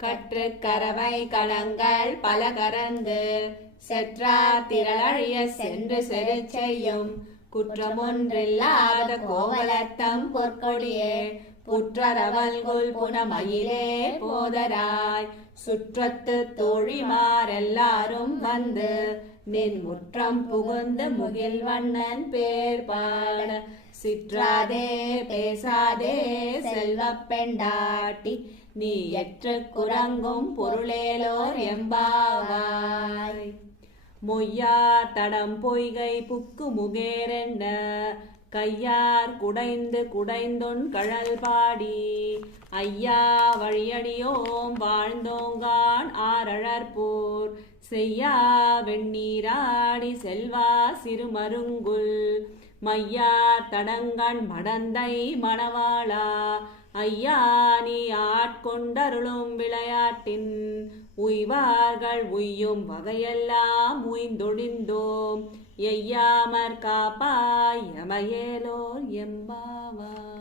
கற்று கரவை களங்கள் பல கறந்து செற்றார் திரளழிய சென்று செரு செய்யும் குற்றமொன்றில்லாத கோவலத்தம் பொற்கொடியே புற்றரவல்குல் புனமயிலே போதராய் சுற்றத்து தோழிமாரெல்லாரும் வந்து நின் முற்றம் புகுந்து முகில் வண்ணன் பேர் பாட சிற்றாதே பேசாதே செல்வப் பெண்டாட்டி நீ எற்று குரங்கும் பொருளேலோர் எம்பாவாய். மொய்யார் தடம் பொய்கை புக்கு முகேரென்ன கையார் குடைந்து குடைந்தொன் கழல் பாடி ஐயா வழியடியோம் வாழ்ந்தோங்கான் ஆரழற்போர் செய்யா வெண்ணீராடி செல்வா சிறுமருங்குல் மையார் தடங்கண் மடந்தை மணவாளா ஐயா நீ ஆட்கொண்டருளும் விளையாட்டின் உய்வார்கள் உய்யும் வகையெல்லாம் உய்ந்தொழிந்தோம் எய்யாமற் காப்பாய் எமையேலோர் எம்பாவாய்.